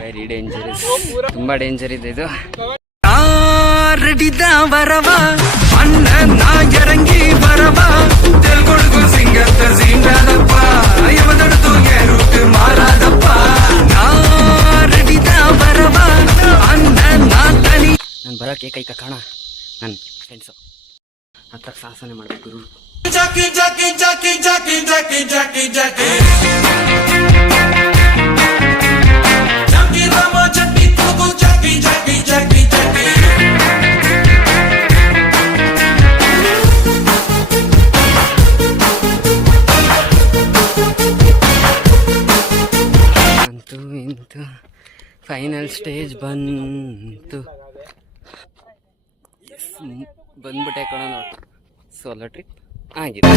Very dangerous, ತುಂಬಾ danger ಇದೆ ಇದು. ரெடிதா வரவா அண்ணன் நான் இறங்கி வரவா தெல்கொடுக்கு சிங்கத்தை சீண்டாதப்பா எவதடுத்து ஏறுக்கு மாறாதப்பா நான் ரெடிதா வரவா அண்ணன் நான் தனி. ನಾನು ಬರೋಕ್ಕೆ ಏಕೈಕ ಕಾರಣ ನನ್ನ ಫ್ರೆಂಡ್ಸು. ಹತ್ರ ಸಾಹಸನೆ ಮಾಡಬೇಕು ಗುರು. ಜಾಕಿ ಜಾಕಿ ಜಾಕಿ ಜಾಕಿ ಜಾಕಿ ಜಾಕಿ ಜಾಕಿ ಜಾಕಿ ರಾಮ ಚಟ್ಟಿ ಕೂಗು ಜಾಕಿ ಜಾಕಿ ಜಾಕಿ ಜಾಕಿ. ಅಂತೂ ಇಂತೂ ಫೈನಲ್ ಸ್ಟೇಜ್ ಬಂತು. ಬಂದ್ಬಿಟ್ಟೆ ಕಣೋ, ಸೋಲೋ ಟ್ರಿಪ್ ಆಗಿದೆ.